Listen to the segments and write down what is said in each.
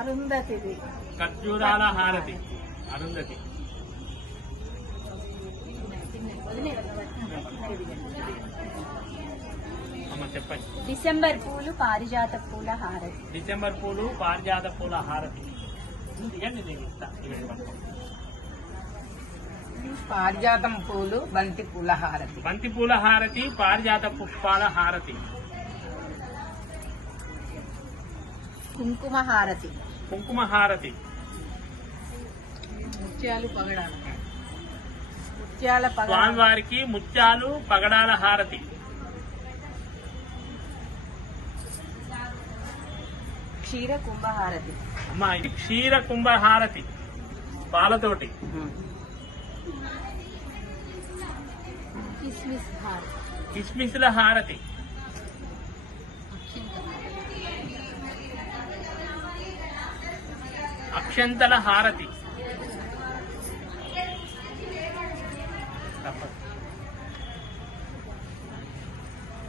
అరుంధతిది. ఖర్జూరాల హారతి. అరుంధతి. అమ్మ చెప్పండి. డిసెంబర్ పూలు పారిజాత పూల హారతి. డిసెంబర్ పూలు పారిజాత పూల హారతి. ఇవ్వండి నేను. పారిజాతం పూలు బంతి పూల హారతి. బంతి పూల హారతి పారిజాత పుష్పాల హారతి. కుంకుమ హారతి. కుంకుమ హారతి ముత్యాలు పగడాలు. ముత్యాల స్వామివారికి ముత్యాలు పగడాల హారతి. క్షీర కుంభ హారతి అమ్మా ఇది క్షీర కుంభ హారతి పాలతోటి. కిస్మిస్ హారతి. కిస్మిస్ల హారతి. అక్షంతల హారతి.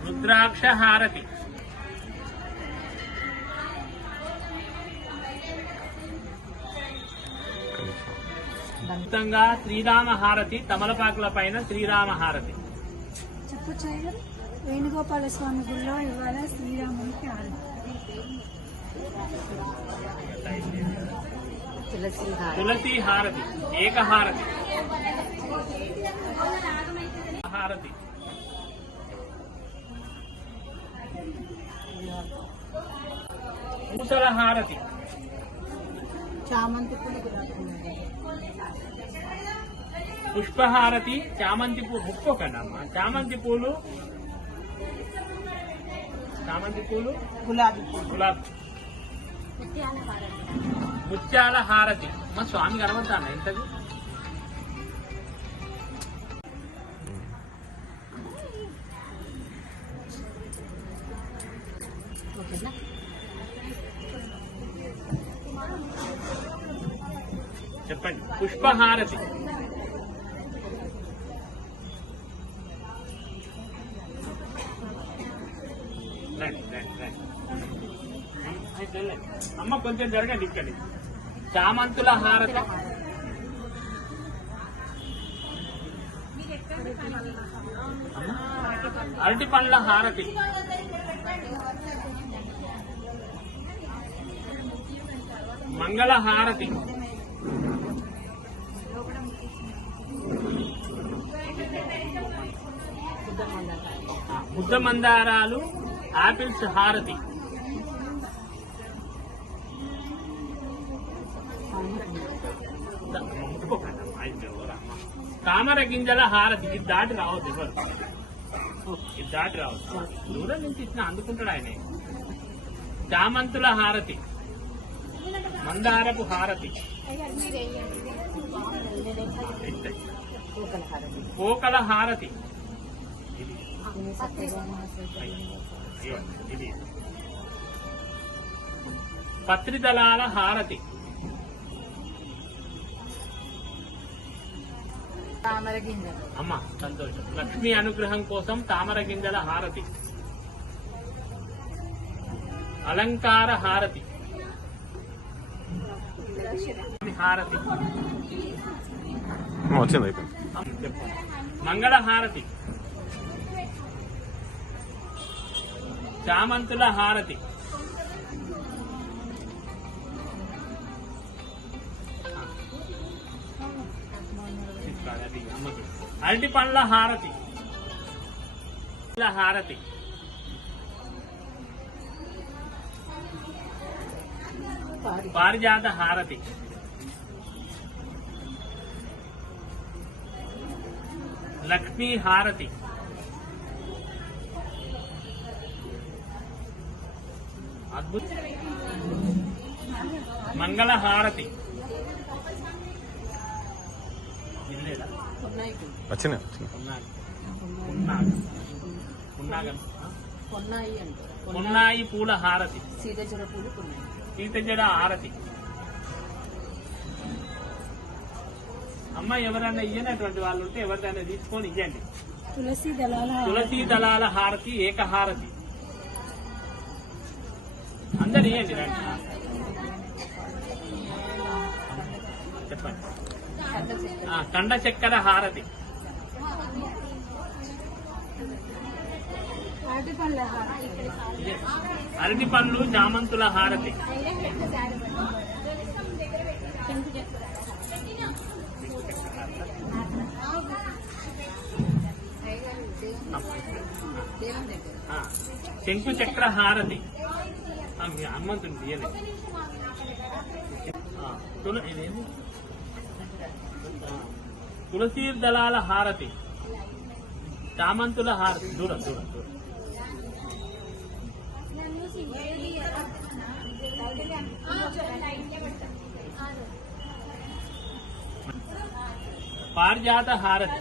రుద్రాక్ష హారతి. మొత్తంగా శ్రీరామ హారతి తమలపాకుల పైన శ్రీరామ హారతి. చెప్పు వేణుగోపాల స్వామి గుడిలో ఇవాళ శ్రీరామునికి హారతి. తులసి హారతి ఏకహారతి హారతి పూసల హారతి చామంతి. పుష్పహారతి చామంతి పూలు ముక్కోకండమ్మ చామంతి పూలు చామంతి పూలు గులాబీ పూలు గులాబ్ ముత్యాల హారతి మా స్వామి కనబడతాను ఎంతది చెప్పండి. పుష్పహారతి. అమ్మ కొంచెం జరగండి ఇక్కడి చామంతుల హారతి. అరటి పండ్ల హారతి. మంగళ హారతి. బుద్ధ మందారాలు ఆపిల్స్ హారతి. తామర గింజల హారతి. ఇది దాటి రావద్దు ఎవరు? ఇది దాటి రావద్దు. దూరం నుంచి ఇచ్చిన అందుకుంటాడు ఆయన. చామంతుల హారతి. మందారపు హారతి. పోకల హారతి. కోకల హారతి ఇది. పత్రిదళాల హారతి. తామర గింజలు అమ్మ సంతోషం. లక్ష్మీ అనుగ్రహం కోసం తామర గింజల హారతి. అలంకార హారతి. హారతి. వచ్చింది అయిపోయింది. మంగళ హారతి. చామంతుల హారతి. తీసుకోవాలి, అది అమ్మకి. అరటి పండ్ల హారతి. హారతి. పారిజాత హారతి. లక్ష్మీ హారతి. అద్భుత మంగళ హారతి. వచ్చినాయి ఉన్నాయి పూల హారతి. సీతజడ పూలు సీతజడ హారతి. అమ్మ ఎవరైనా ఇయ్యనటువంటి వాళ్ళు ఉంటే ఎవరినైనా తీసుకొని ఇయ్యండి. తులసి దళాల తులసి దళాల హారతి ఏకహారతి. అందరు ఇయ్యండి చెప్పండి. కండ చక్కెర హారతి. అరటి పండ్లు చామంతుల హారతి. శంకు చక్ర హారతి. హనుమంతుని తీయలేదు. ఇదేమి తుల- తులసీ దళాల హారతి. చామంతుల హారతి. దూరం దూరం దూరం పారిజాత హారతి.